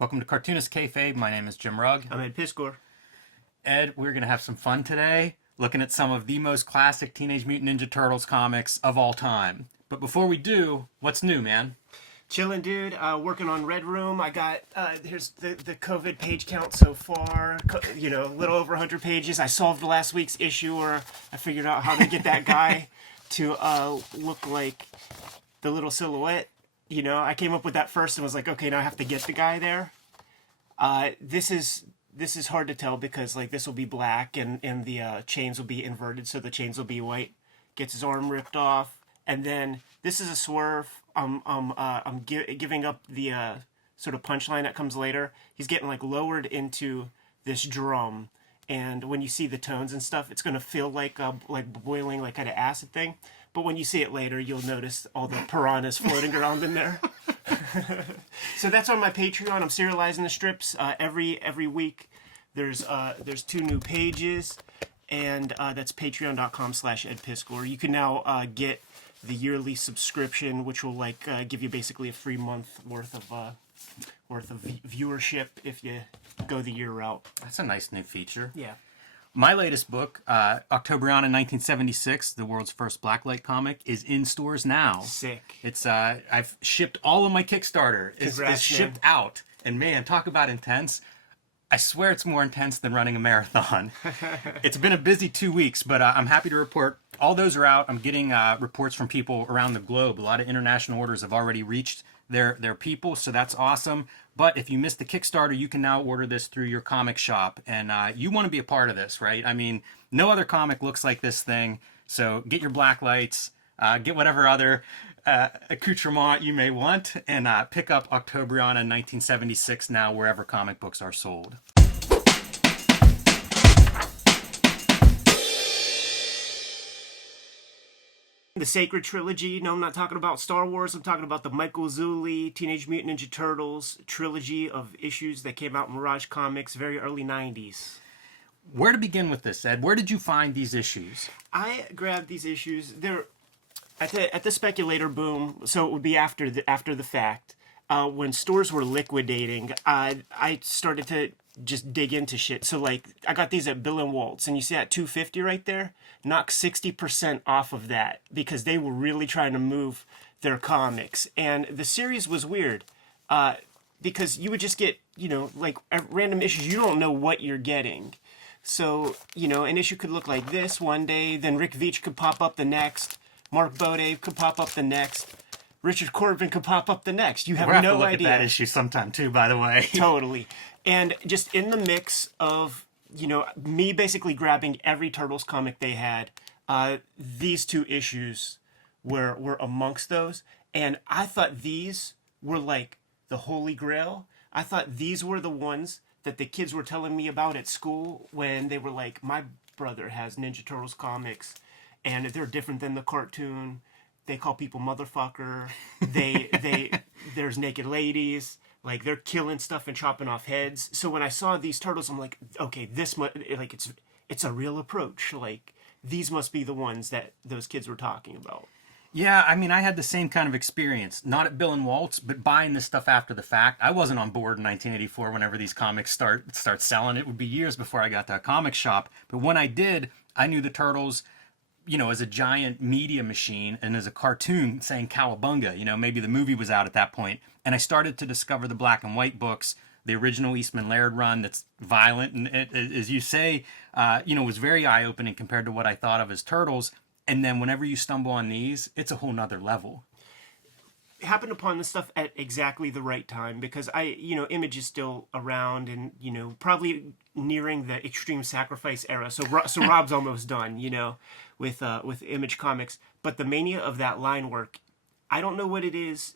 Welcome to Cartoonist Kayfabe. My name is Jim Rugg. I'm Ed Piscor. Ed, we're going to have some fun today, looking at some of the most classic Teenage Mutant Ninja Turtles comics of all time. But before we do, what's new, man? Chillin', dude. Working on Red Room. I got, here's the COVID page count so far. A little over 100 pages. I solved last week's issue, or I figured out how to get that guy to look like the little silhouette. I came up with that first and was like, okay, now I have to get the guy there. This is hard to tell because this will be black and the chains will be inverted, so the chains will be white. Gets his arm ripped off, and then this is a swerve. I'm giving up the sort of punchline that comes later. He's getting lowered into this drum, and when you see the tones and stuff, it's gonna feel like boiling, like kind of acid thing. But when you see it later, you'll notice all the piranhas floating around in there. So that's on my Patreon. I'm serializing the strips every week. There's 2 new pages, and that's patreon.com/edpiscor. You can now get the yearly subscription, which will give you basically a free month worth of viewership if you go the year route. That's a nice new feature. Yeah. My latest book, Octobriana 1976, the world's first blacklight comic, is in stores now. Sick. It's I've shipped all of my Kickstarter. It's shipped out. And man, talk about intense. I swear it's more intense than running a marathon. It's been a busy 2 weeks, but I'm happy to report all those are out. I'm getting reports from people around the globe. A lot of international orders have already reached their people, so that's awesome. But if you missed the Kickstarter, you can now order this through your comic shop, and you want to be a part of this, right? I mean, no other comic looks like this thing, so get your black lights, get whatever other accoutrement you may want, and pick up Octobriana 1976 now wherever comic books are sold. The Sacred Trilogy. No, I'm not talking about Star Wars. I'm talking about the Michael Zulli Teenage Mutant Ninja Turtles trilogy of issues that came out in Mirage Comics, very early 90s. Where to begin with this, Ed? Where did you find these issues? I grabbed these issues. They're at the speculator boom, so it would be after the fact. When stores were liquidating, I started to just dig into shit. So I got these at Bill and Waltz, and you see that $250 right there? Knock 60% off of that because they were really trying to move their comics. And the series was weird because you would just get random issues. You don't know what you're getting. So an issue could look like this one day, then Rick Veitch could pop up the next, Mark Bode could pop up the next, Richard Corbin could pop up the next. You have We'll have no to look idea. at that issue sometime too, by the way. Totally. And just in the mix of, me basically grabbing every Turtles comic they had, these 2 issues were amongst those. And I thought these were like the holy grail. I thought these were the ones that the kids were telling me about at school when they were like, my brother has Ninja Turtles comics, and they're different than the cartoon. They call people motherfucker. There's naked ladies. They're killing stuff and chopping off heads. So when I saw these turtles, I'm like, okay, it's a real approach. These must be the ones that those kids were talking about. Yeah, I mean, I had the same kind of experience. Not at Bill and Waltz, but buying this stuff after the fact. I wasn't on board in 1984 whenever these comics start selling. It would be years before I got to a comic shop. But when I did, I knew the Turtles, as a giant media machine and as a cartoon saying cowabunga. Maybe the movie was out at that point. And I started to discover the black and white books, the original Eastman Laird run that's violent. And it, as you say, was very eye-opening compared to what I thought of as Turtles. And then whenever you stumble on these, it's a whole nother level. Happened upon this stuff at exactly the right time because Image is still around and, probably nearing the Extreme Sacrifice era. So Rob's almost done, with Image Comics. But the mania of that line work, I don't know what it is.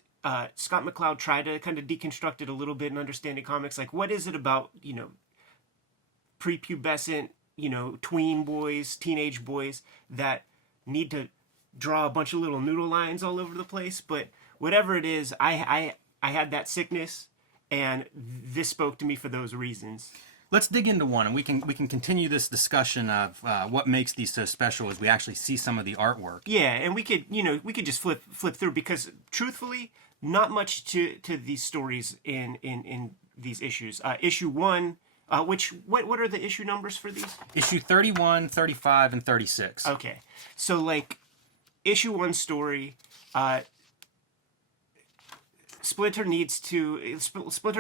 Scott McCloud tried to kind of deconstruct it a little bit in Understanding Comics. What is it about, prepubescent, tween boys, teenage boys that need to draw a bunch of little noodle lines all over the place? But whatever it is, I had that sickness, and this spoke to me for those reasons. Let's dig into one, and we can continue this discussion of what makes these so special as we actually see some of the artwork. Yeah, and we could just flip through because truthfully, not much to these stories in these issues. Issue 1, what are the issue numbers for these? Issue 31, 35, and 36. Okay. So, like, issue 1 story, Splinter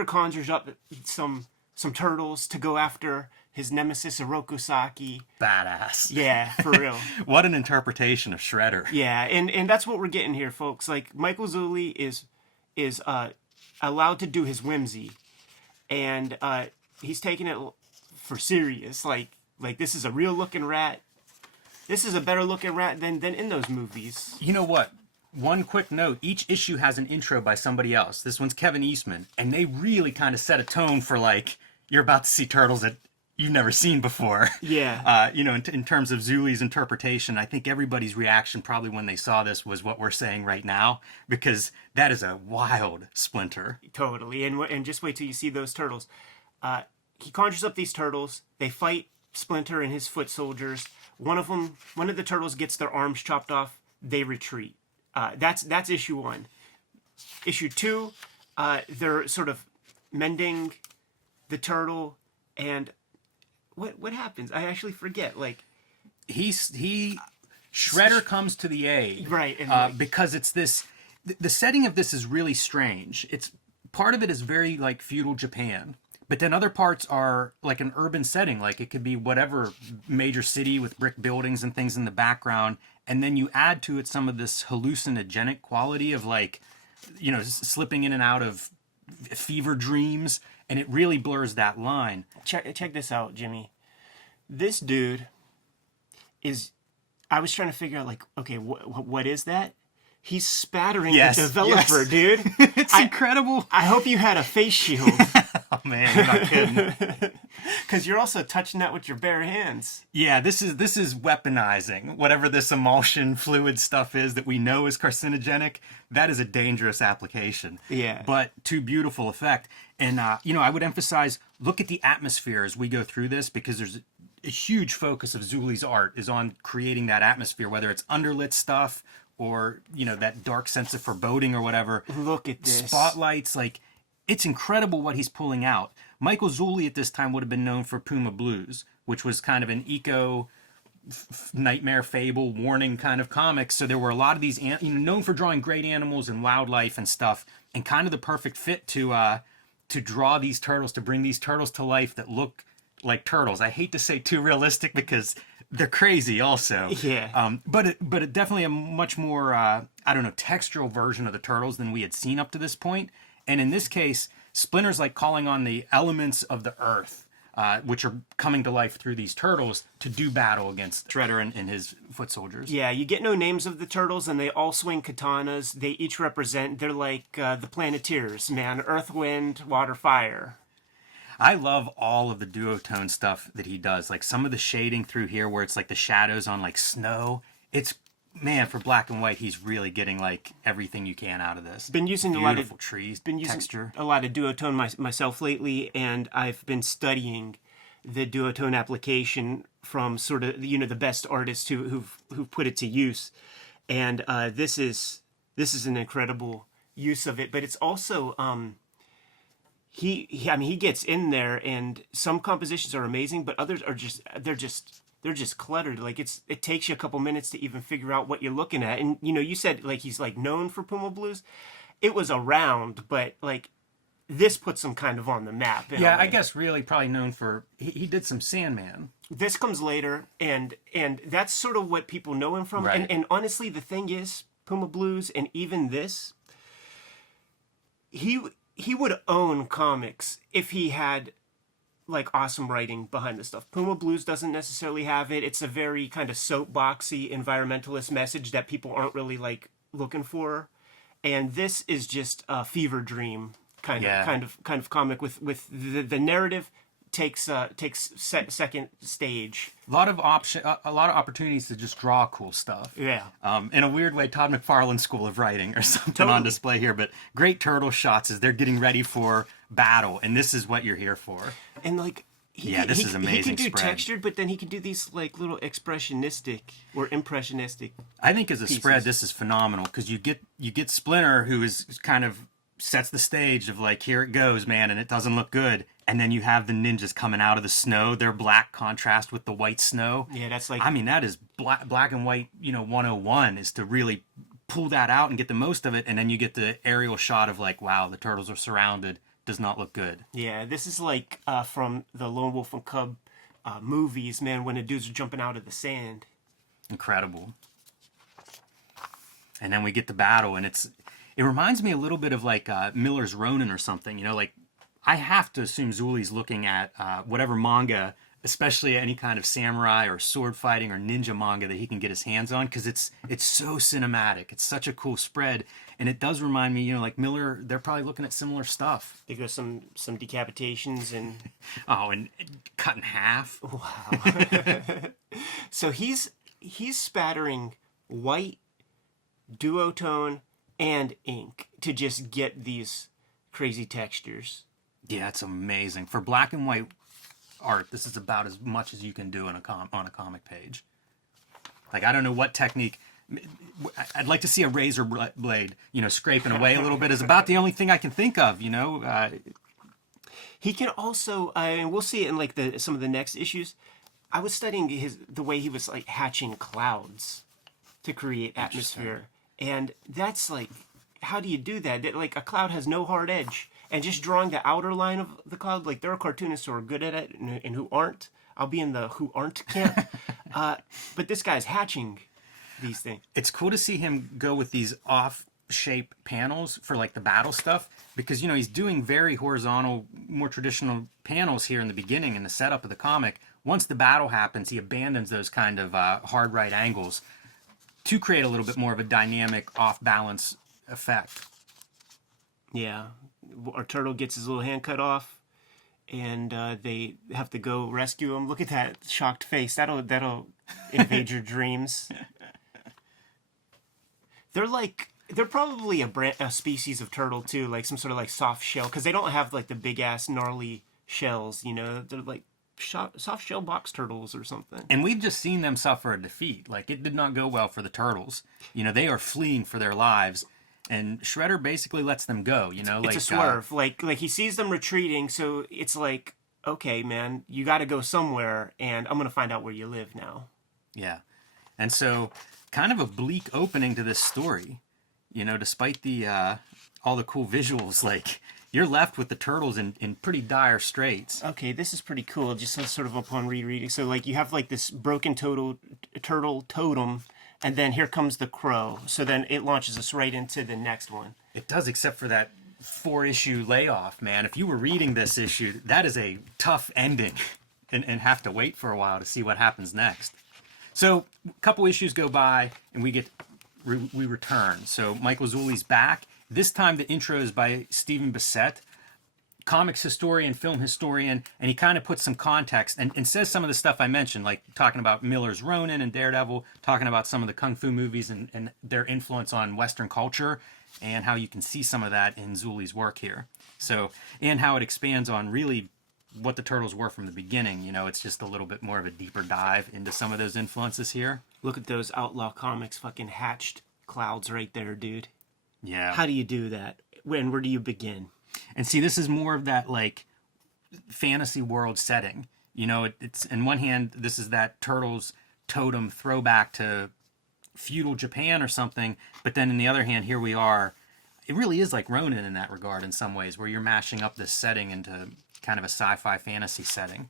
conjures up some turtles to go after his nemesis Orokusaki. Badass. Yeah, for real. What an interpretation of Shredder. Yeah, and that's what we're getting here, folks. Like, Michael Zulli is allowed to do his whimsy, and he's taking it for serious. Like this is a real looking rat. This is a better looking rat than in those movies. You know what? One quick note, each issue has an intro by somebody else. This one's Kevin Eastman, and they really kind of set a tone for, like, you're about to see turtles that you've never seen before. Yeah. In terms of Zuli's interpretation, I think everybody's reaction probably when they saw this was what we're saying right now, because that is a wild Splinter. Totally. And just wait till you see those turtles. He conjures up these turtles. They fight Splinter and his foot soldiers. One of the turtles gets their arms chopped off. They retreat. That's issue 1. Issue 2, they're sort of mending the turtle, and what happens? I actually forget. Like, Shredder comes to the aid, right? And because it's this. The setting of this is really strange. It's part of it is very like feudal Japan, but then other parts are like an urban setting. Like it could be whatever major city with brick buildings and things in the background. And then you add to it some of this hallucinogenic quality of like, slipping in and out of fever dreams. And it really blurs that line. Check this out, Jimmy. This dude is... I was trying to figure out, like, okay, what is that? He's spattering the developer, dude. It's incredible. I hope you had a face shield. Oh, man, you're not kidding. Because you're also touching that with your bare hands. Yeah, this is weaponizing whatever this emulsion fluid stuff is that we know is carcinogenic. That is a dangerous application. Yeah. But to beautiful effect. And, I would emphasize, look at the atmosphere as we go through this, because there's a huge focus of Zuli's art is on creating that atmosphere, whether it's underlit stuff or, that dark sense of foreboding or whatever. Look at this. Spotlights, like, it's incredible what he's pulling out. Michael Zulli at this time would have been known for Puma Blues, which was kind of an nightmare fable warning kind of comics. So there were a lot of these, known for drawing great animals and wildlife and stuff, and kind of the perfect fit to draw these turtles, to bring these turtles to life that look like turtles. I hate to say too realistic because they're crazy also. Yeah. But it definitely a much more, textural version of the turtles than we had seen up to this point. And in this case, Splinter's like calling on the elements of the earth, which are coming to life through these turtles to do battle against Shredder and his foot soldiers. Yeah, you get no names of the turtles, and they all swing katanas. They each represent, they're like the Planeteers, man. Earth, wind, water, fire. I love all of the duotone stuff that he does. Like some of the shading through here where it's like the shadows on like snow. It's, man, for black and white, he's really getting like everything you can out of this. Been using beautiful trees, been using texture. A lot of duotone myself lately, and I've been studying the duotone application from sort of the best artists who've put it to use, and this is an incredible use of it. But it's also he gets in there, and some compositions are amazing, but others are just cluttered. Like it takes you a couple minutes to even figure out what you're looking at. And you said like he's like known for Puma Blues. It was around, but like this puts him kind of on the map. Yeah, I guess really probably known for he did some Sandman. This comes later, and that's sort of what people know him from. Right. And honestly, the thing is, Puma Blues and even this, he would own comics if he had like awesome writing behind this stuff. Puma Blues doesn't necessarily have it. It's a very kind of soapboxy environmentalist message that people aren't really like looking for. And this is just a fever dream kind of comic with the narrative takes second stage. A lot of opportunities to just draw cool stuff. Yeah. In a weird way, Todd McFarlane's school of writing or something on display here. But great turtle shots as they're getting ready for battle, and this is what you're here for. And like, this is amazing. He can do spread. textured, but then he can do these like little expressionistic or impressionistic. I think as a pieces. spread, this is phenomenal because you get Splinter, who is kind of sets the stage of like, here it goes, man, and it doesn't look good. And then you have the ninjas coming out of the snow. Their black contrast with the white snow. Yeah, that's like... I mean, that is black and white, 101 is to really pull that out and get the most of it. And then you get the aerial shot of like, wow, the turtles are surrounded. Does not look good. Yeah, this is like from the Lone Wolf and Cub movies, man, when the dudes are jumping out of the sand. Incredible. And then we get the battle, and it reminds me a little bit of like Miller's Ronin or something. Like I have to assume Zuli's looking at whatever manga, especially any kind of samurai or sword fighting or ninja manga that he can get his hands on, because it's so cinematic. It's such a cool spread, and it does remind me, like Miller, they're probably looking at similar stuff. They go some decapitations and and cut in half. Wow. So he's spattering white, duotone, and ink to just get these crazy textures. Yeah, it's amazing. For black and white art, this is about as much as you can do on a comic page. Like, I don't know what technique. I'd like to see a razor blade, scraping away a little bit is about the only thing I can think of, He can also, and we'll see it in like some of the next issues. I was studying the way he was like hatching clouds to create atmosphere. And that's like, how do you do that? Like a cloud has no hard edge. And just drawing the outer line of the cloud, like there are cartoonists who are good at it and who aren't. I'll be in the who aren't camp. But this guy's hatching these things. It's cool to see him go with these off-shape panels for like the battle stuff, because he's doing very horizontal, more traditional panels here in the beginning in the setup of the comic. Once the battle happens, he abandons those kind of hard right angles to create a little bit more of a dynamic, off-balance effect. Yeah. Our turtle gets his little hand cut off, and they have to go rescue him. Look at that shocked face. That'll invade your dreams. They're probably a species of turtle too, like some sort of like soft shell, because they don't have like the big ass gnarly shells. They're like soft shell box turtles or something. And we've just seen them suffer a defeat. Like, it did not go well for the turtles. They are fleeing for their lives. And Shredder basically lets them go, It's a swerve. Like he sees them retreating, so it's like, okay, man, you got to go somewhere, and I'm going to find out where you live now. Yeah. And so, kind of a bleak opening to this story. Despite the all the cool visuals, like, you're left with the turtles in pretty dire straits. Okay, this is pretty cool, just sort of upon rereading. So, like, you have, like, this broken turtle totem, and then here comes the crow. So then it launches us right into the next one. It does, except for that 4-issue layoff, man. If you were reading this issue, that is a tough ending, and have to wait for a while to see what happens next. So a couple issues go by, and we return. So Michael Zulli's back. This time the intro is by Stephen Bissette, comics historian, film historian, and he kind of puts some context and says some of the stuff I mentioned, like talking about Miller's Ronin and Daredevil, talking about some of the Kung Fu movies and their influence on Western culture, and how you can see some of that in Zulli's work here. So, and how it expands on really what the Turtles were from the beginning. It's just a little bit more of a deeper dive into some of those influences here. Look at those Outlaw Comics fucking hatched clouds right there, dude. Yeah. How do you do that? Where do you begin? And see, this is more of that, like, fantasy world setting. It's, in one hand, this is that Turtles totem throwback to feudal Japan or something, but then in the other hand, here we are. It really is like Ronin in that regard in some ways, where you're mashing up this setting into kind of a sci-fi fantasy setting.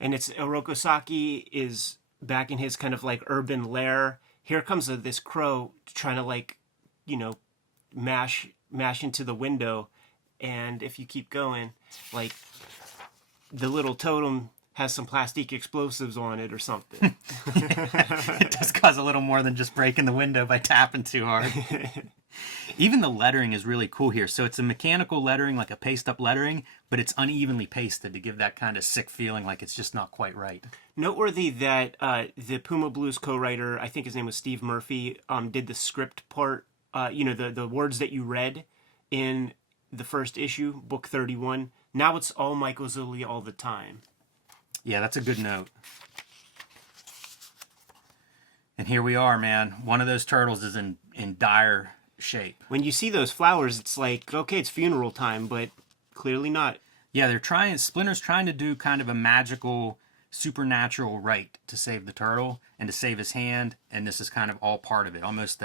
And it's Oroku Saki is back in his kind of like urban lair. Here comes this crow trying to like, mash into the window, and if you keep going, like, the little totem has some plastic explosives on it or something. It does cause a little more than just breaking the window by tapping too hard. Even the lettering is really cool here. So it's a mechanical lettering, like a paste-up lettering, but it's unevenly pasted to give that kind of sick feeling, like it's just not quite right. Noteworthy that the Puma Blues co-writer, I think his name was Steve Murphy, did the script part. The words that you read in the first issue, book 31. Now it's all Michael Zulli all the time. Yeah, that's a good note. And here we are, man. One of those turtles is in dire shape. When you see those flowers, it's like, okay, it's funeral time, but clearly not. Yeah, Splinter's trying to do kind of a magical, supernatural rite to save the turtle and to save his hand, and this is kind of all part of it. Almost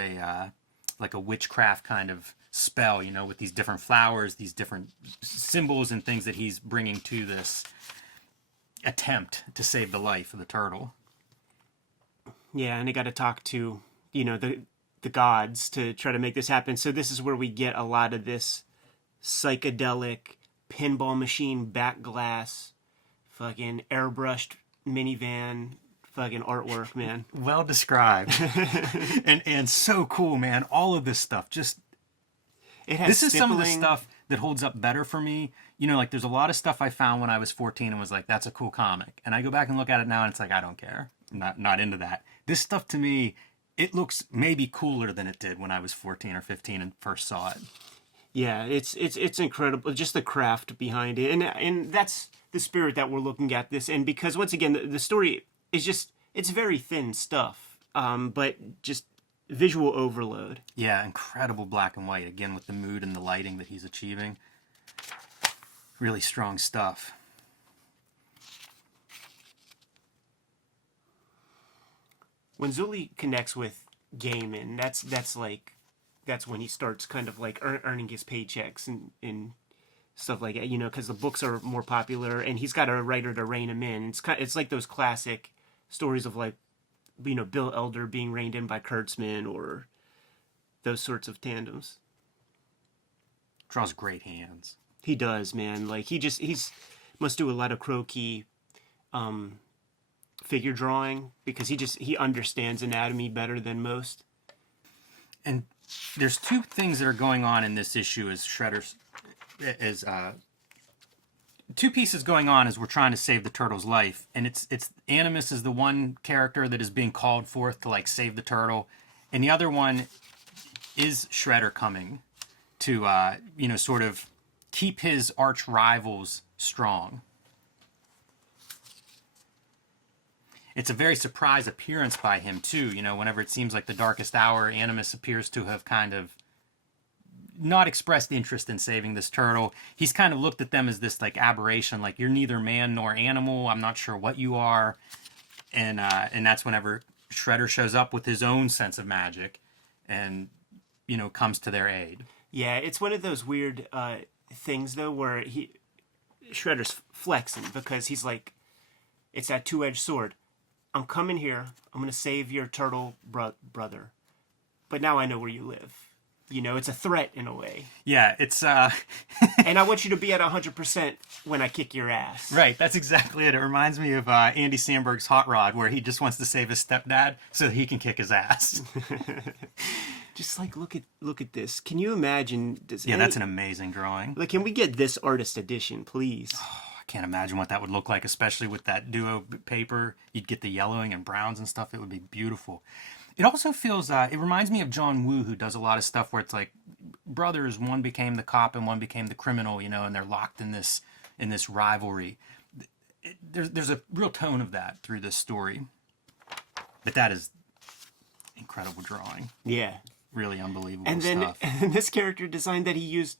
like a witchcraft kind of spell, you know, with these different flowers, these different symbols and things that he's bringing to this attempt to save the life of the turtle. Yeah, and they got to talk to, you know, the gods to try to make this happen. So this is where we get a lot of this psychedelic pinball machine back glass, fucking airbrushed minivan, fucking artwork, man. Well described. and so cool, man. All of this stuff just... This is some of the stuff that holds up better for me. You know, like there's a lot of stuff I found when I was 14 and was like, that's a cool comic. And I go back and look at it now and it's like, I don't care. I'm not into that. This stuff to me, it looks maybe cooler than it did when I was 14 or 15 and first saw it. Yeah, it's incredible. Just the craft behind it. And that's the spirit that we're looking at this. And because once again, the story is just, it's very thin stuff. But just visual overload. Yeah, incredible black and white, again, with the mood and the lighting that he's achieving. Really strong stuff. When Zulli connects with Gaiman, that's when he starts kind of like earning his paychecks and stuff like that, you know, because the books are more popular and he's got a writer to rein him in. It's like those classic stories of like, you know, Bill Elder being reined in by Kurtzman or those sorts of tandems. Draws great hands. He does, man. Like must do a lot of croquis figure drawing because he understands anatomy better than most. And there's two things that are going on in this issue as two pieces going on as we're trying to save the turtle's life, and it's Animus is the one character that is being called forth to like save the turtle, and the other one is Shredder coming to you know, sort of keep his arch rivals strong. It's a very surprise appearance by him too, you know, whenever it seems like the darkest hour, Animus appears to have kind of not expressed interest in saving this turtle. He's kind of looked at them as this like aberration, like you're neither man nor animal. I'm not sure what you are. And that's whenever Shredder shows up with his own sense of magic and, you know, comes to their aid. Yeah, it's one of those weird things though where Shredder's flexing because he's like, it's that two-edged sword. I'm coming here. I'm going to save your turtle brother. But now I know where you live. You know, it's a threat in a way. Yeah, it's... And I want you to be at 100% when I kick your ass. Right, that's exactly it. It reminds me of Andy Samberg's Hot Rod, where he just wants to save his stepdad so that he can kick his ass. Just like, look at this. Can you imagine... That's an amazing drawing. Like, can we get this artist edition, please? Oh, I can't imagine what that would look like, especially with that duo paper. You'd get the yellowing and browns and stuff. It would be beautiful. It also feels, it reminds me of John Woo, who does a lot of stuff where it's like brothers, one became the cop and one became the criminal, you know, and they're locked in this rivalry. There's a real tone of that through this story. But that is incredible drawing. Yeah. Really unbelievable and then, stuff. And this character design that he used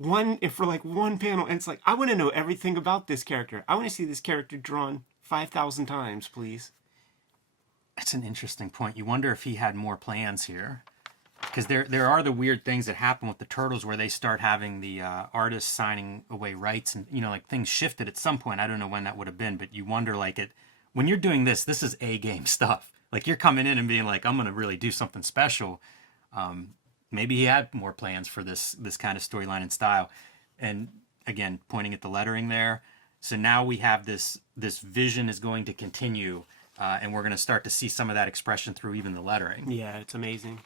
for like one panel, and it's like, I want to know everything about this character. I want to see this character drawn 5,000 times, please. That's an interesting point. You wonder if he had more plans here. Because there are the weird things that happen with the Turtles where they start having the artists signing away rights and, you know, like things shifted at some point. I don't know when that would have been, but you wonder, like, when you're doing this is A-game stuff. Like, you're coming in and being like, I'm going to really do something special. Maybe he had more plans for this kind of storyline and style. And, again, pointing at the lettering there. So now we have this vision is going to continue. And we're going to start to see some of that expression through even the lettering. Yeah, it's amazing.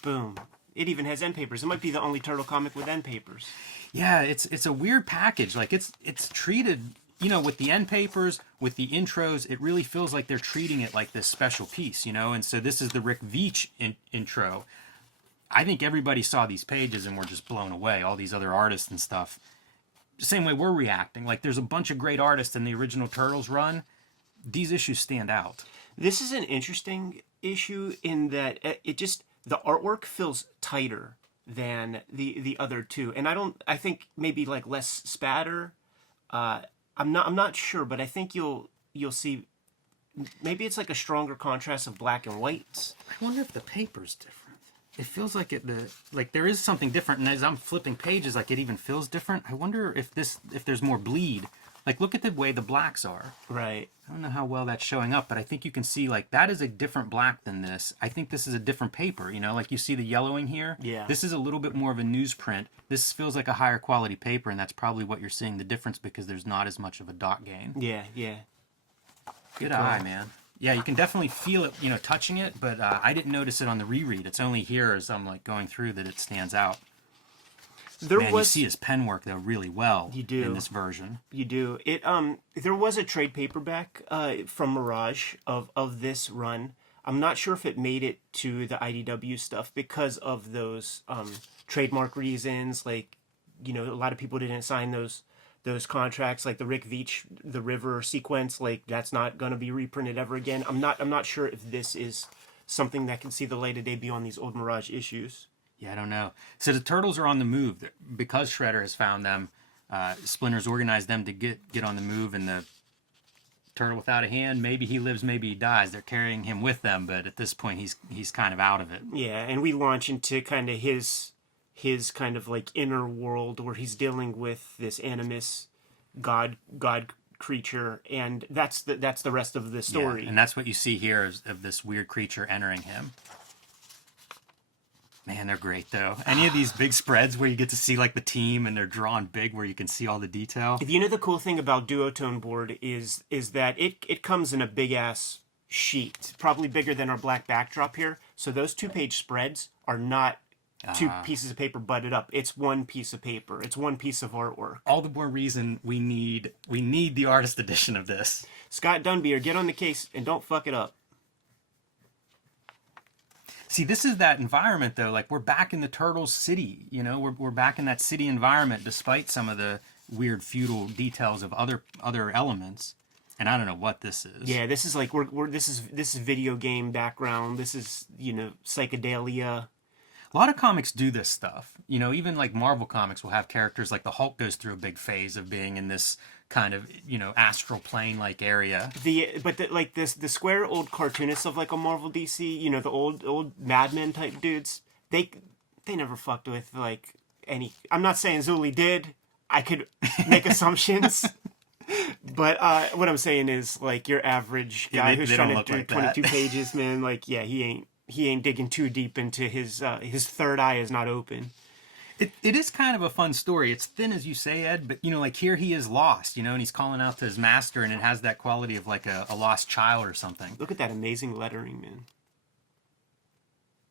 Boom. It even has end papers. It might be the only Turtle comic with end papers. Yeah, it's a weird package. Like, it's treated, you know, with the end papers, with the intros, it really feels like they're treating it like this special piece, you know? And so this is the Rick Veitch intro. I think everybody saw these pages and were just blown away, all these other artists and stuff. The same way we're reacting. Like, there's a bunch of great artists in the original Turtles run. These issues stand out. This is an interesting issue in that the artwork feels tighter than the other two, and I think maybe like less spatter. I'm not sure, but I think you'll see maybe it's like a stronger contrast of black and whites. I wonder if the paper's different. It feels like like there is something different, and as I'm flipping pages, like it even feels different. I wonder if there's more bleed. Like, look at the way the blacks are. Right. I don't know how well that's showing up, but I think you can see, like, that is a different black than this. I think this is a different paper, you know? Like, you see the yellowing here? Yeah. This is a little bit more of a newsprint. This feels like a higher quality paper, and that's probably what you're seeing the difference because there's not as much of a dot gain. Yeah, yeah. Good eye, man. Yeah, you can definitely feel it, you know, touching it, but I didn't notice it on the reread. It's only here as I'm, like, going through that it stands out. You see his pen work though really well. You do. In this version. You do. It there was a trade paperback from Mirage of this run. I'm not sure if it made it to the IDW stuff because of those trademark reasons. Like, you know, a lot of people didn't sign those contracts. Like the Rick Veitch, the River sequence. Like that's not going to be reprinted ever again. I'm not sure if this is something that can see the light of day beyond these old Mirage issues. Yeah, I don't know. So the turtles are on the move because Shredder has found them. Splinter's organized them to get on the move, and the turtle without a hand, maybe he lives, maybe he dies. They're carrying him with them, but at this point he's kind of out of it. Yeah, and we launch into kind of his kind of like inner world where he's dealing with this animus god creature, and that's the rest of the story. Yeah, and that's what you see here of this weird creature entering him. Man, they're great, though. Any of these big spreads where you get to see, like, the team and they're drawn big where you can see all the detail? You know, the cool thing about Duotone board is that it comes in a big-ass sheet, probably bigger than our black backdrop here. So those 2-page spreads are not two pieces of paper butted up. It's one piece of paper. It's one piece of artwork. All the more reason we need the artist edition of this. Scott Dunbier, get on the case and don't fuck it up. See, this is that environment, though. Like, we're back in the Turtles city, you know? We're back in that city environment, despite some of the weird feudal details of other elements. And I don't know what this is. Yeah, this is like, this is video game background. This is, you know, psychedelia. A lot of comics do this stuff. You know, even, like, Marvel comics will have characters, like the Hulk goes through a big phase of being in this kind of, you know, astral plane like area. The square old cartoonists of like a Marvel DC, you know, the old Mad Men type dudes, they never fucked with like any. I'm not saying Zuli did. I could make assumptions, but what I'm saying is like your average guy who's trying to do like 22 pages, man. Like, yeah, he ain't digging too deep into his third eye is not open. It is kind of a fun story. It's thin, as you say, Ed, but, you know, like, here he is lost, you know, and he's calling out to his master, and it has that quality of, like, a lost child or something. Look at that amazing lettering, man.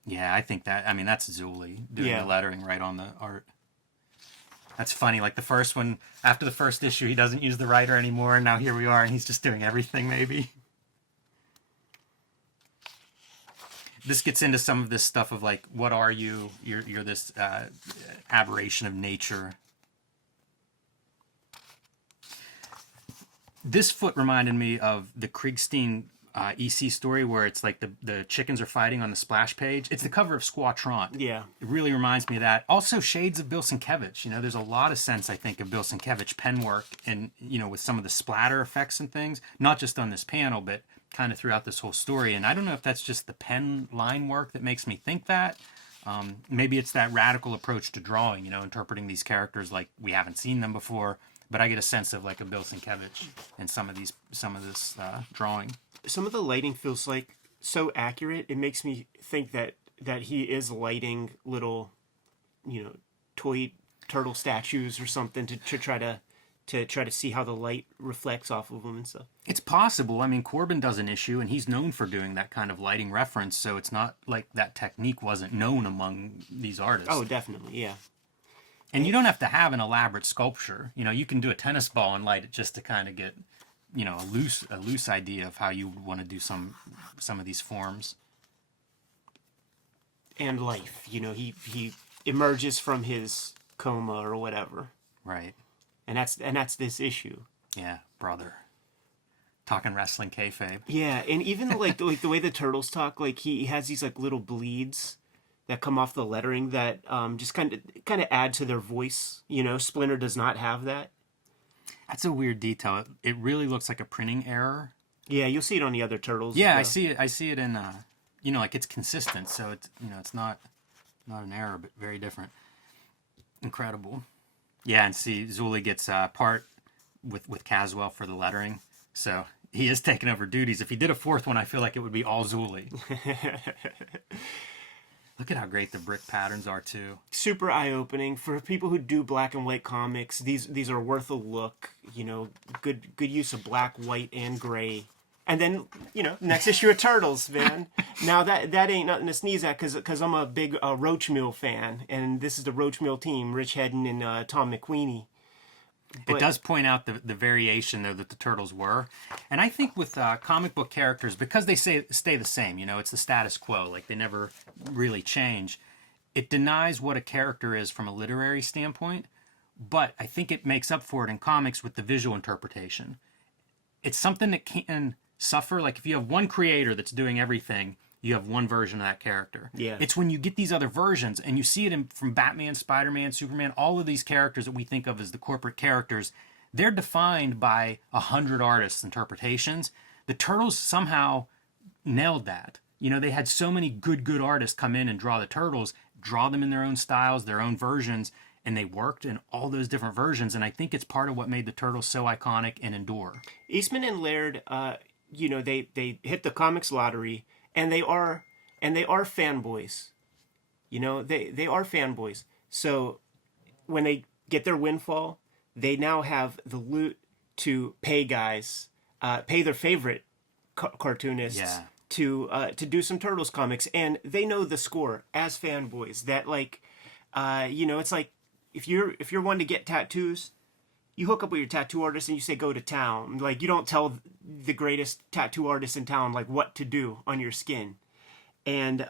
Yeah, I think that's Zuli doing the lettering right on the art. That's funny. Like, the first one, after the first issue, he doesn't use the writer anymore, and now here we are, and he's just doing everything, maybe. This gets into some of this stuff of, like, what are you? You're this aberration of nature. This foot reminded me of the Kriegstein EC story where it's like the chickens are fighting on the splash page. It's the cover of Squatron. Yeah. It really reminds me of that. Also, shades of Bill Sienkiewicz. You know, there's a lot of sense, I think, of Bill Sienkiewicz pen work and, you know, with some of the splatter effects and things. Not just on this panel, but kind of throughout this whole story. And I don't know if that's just the pen line work that makes me think that. Maybe it's that radical approach to drawing, you know, interpreting these characters like we haven't seen them before. But I get a sense of like a Bill Sienkiewicz in some of this drawing. Some of the lighting feels like so accurate. It makes me think that he is lighting little, you know, toy turtle statues or something to try to see how the light reflects off of them and stuff. It's possible. I mean, Corbin does an issue, and he's known for doing that kind of lighting reference, so it's not like that technique wasn't known among these artists. Oh, definitely, yeah. And you don't have to have an elaborate sculpture. You know, you can do a tennis ball and light it just to kind of get, you know, a loose idea of how you want to do some of these forms. And life. You know, he emerges from his coma or whatever. Right. And that's this issue. Yeah, brother. Talking wrestling kayfabe. Yeah, and even like the way the turtles talk, like he has these like little bleeds that come off the lettering that just kind of add to their voice. You know, Splinter does not have that. That's a weird detail. It really looks like a printing error. Yeah, you'll see it on the other turtles. Yeah, I see it. I see it in you know, like it's consistent, so it's, you know, it's not an error, but very different. Incredible. Yeah, and see, Zuli gets part with Caswell for the lettering, so he is taking over duties. If he did a fourth one, I feel like it would be all Zuli. Look at how great the brick patterns are too. Super eye-opening for people who do black and white comics. These are worth a look. You know, good use of black, white, and gray. And then, you know, next issue of Turtles, man. Now that ain't nothing to sneeze at, because I'm a big Roach Mill fan, and this is the Roach Mill team, Rich Hedden and Tom McQueenie. It does point out the variation, though, that the Turtles were. And I think with comic book characters, because they stay the same, you know, it's the status quo, like they never really change, it denies what a character is from a literary standpoint, but I think it makes up for it in comics with the visual interpretation. It's something that can suffer, like if you have one creator that's doing everything, you have one version of that character. Yeah. It's when you get these other versions, and you see it from Batman, Spider-Man, Superman, all of these characters that we think of as the corporate characters, they're defined by 100 artists' interpretations. The Turtles somehow nailed that. You know, they had so many good artists come in and draw the Turtles, draw them in their own styles, their own versions, and they worked in all those different versions, and I think it's part of what made the Turtles so iconic and endure. Eastman and Laird, you know, they hit the comics lottery, and they are fanboys. You know, they are fanboys. So when they get their windfall, they now have the loot to pay guys, pay their favorite cartoonists to do some Turtles comics, and they know the score as fanboys. That, like, you know, it's like if you're one to get tattoos, you hook up with your tattoo artist and you say go to town. Like, you don't tell the greatest tattoo artist in town like what to do on your skin. And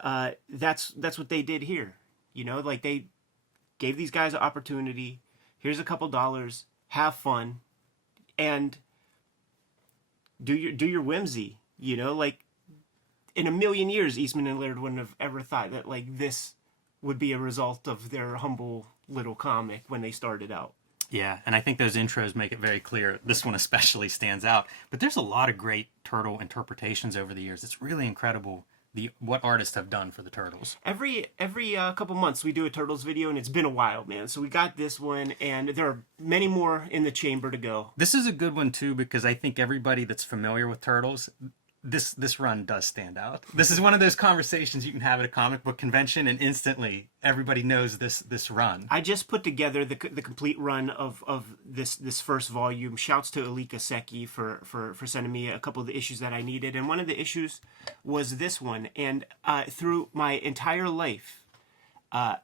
that's what they did here. You know, like, they gave these guys an opportunity. Here's a couple dollars, have fun, and do your whimsy. You know, like, in a million years, Eastman and Laird wouldn't have ever thought that, like, this would be a result of their humble little comic when they started out. Yeah, and I think those intros make it very clear. This one especially stands out. But there's a lot of great Turtle interpretations over the years. It's really incredible what artists have done for the Turtles. Every couple months we do a Turtles video, and it's been a while, man. So we got this one, and there are many more in the chamber to go. This is a good one, too, because I think everybody that's familiar with Turtles, this run does stand out. This is one of those conversations you can have at a comic book convention, and instantly everybody knows this run. I just put together the complete run of this first volume. Shouts to Alika Seki for sending me a couple of the issues that I needed, and one of the issues was this one. And through my entire life, I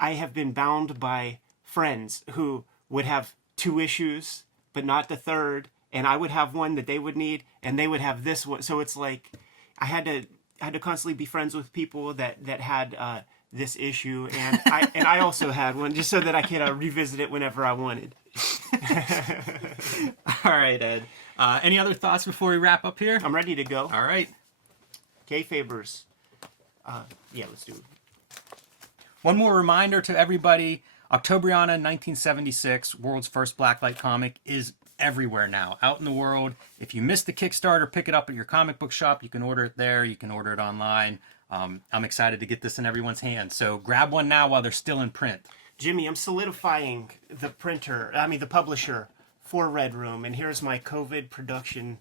have been bound by friends who would have 2 issues, but not the third. And I would have one that they would need, and they would have this one. So it's like I had to constantly be friends with people that had this issue, and I also had one, just so that I could revisit it whenever I wanted. All right, Ed. Any other thoughts before we wrap up here? I'm ready to go. All right. Kayfabers. Yeah, let's do it. One more reminder to everybody: Octobriana 1976, world's first blacklight comic, is everywhere now, out in the world. If you missed the Kickstarter, pick it up at your comic book shop. You can order it there. You can order it online. I'm excited to get this in everyone's hands. So grab one now while they're still in print. Jimmy, I'm solidifying the publisher for Red Room, and here's my COVID production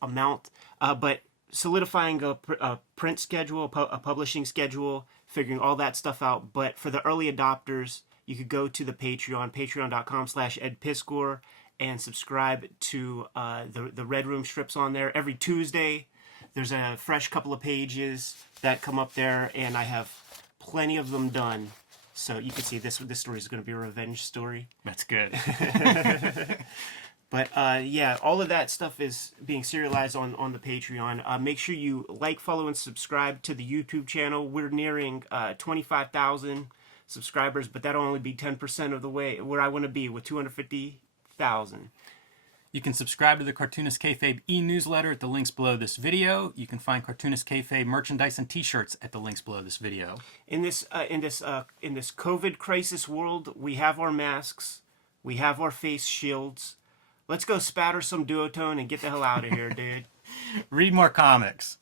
amount. But solidifying a print schedule, a publishing schedule, figuring all that stuff out. But for the early adopters, you could go to the Patreon, patreon.com/edpiskor, and subscribe to the Red Room strips on there. Every Tuesday, there's a fresh couple of pages that come up there, and I have plenty of them done. So you can see this story is going to be a revenge story. That's good. But yeah, all of that stuff is being serialized on the Patreon. Make sure you like, follow, and subscribe to the YouTube channel. We're nearing 25,000 subscribers, but that'll only be 10% of the way where I want to be with 250,000. You can subscribe to the Cartoonist Kayfabe e-newsletter at the links below this video. You can find Cartoonist Kayfabe merchandise and t-shirts at the links below this video. In this COVID crisis world, we have our masks, we have our face shields. Let's go spatter some duotone and get the hell out of here, dude. Read more comics.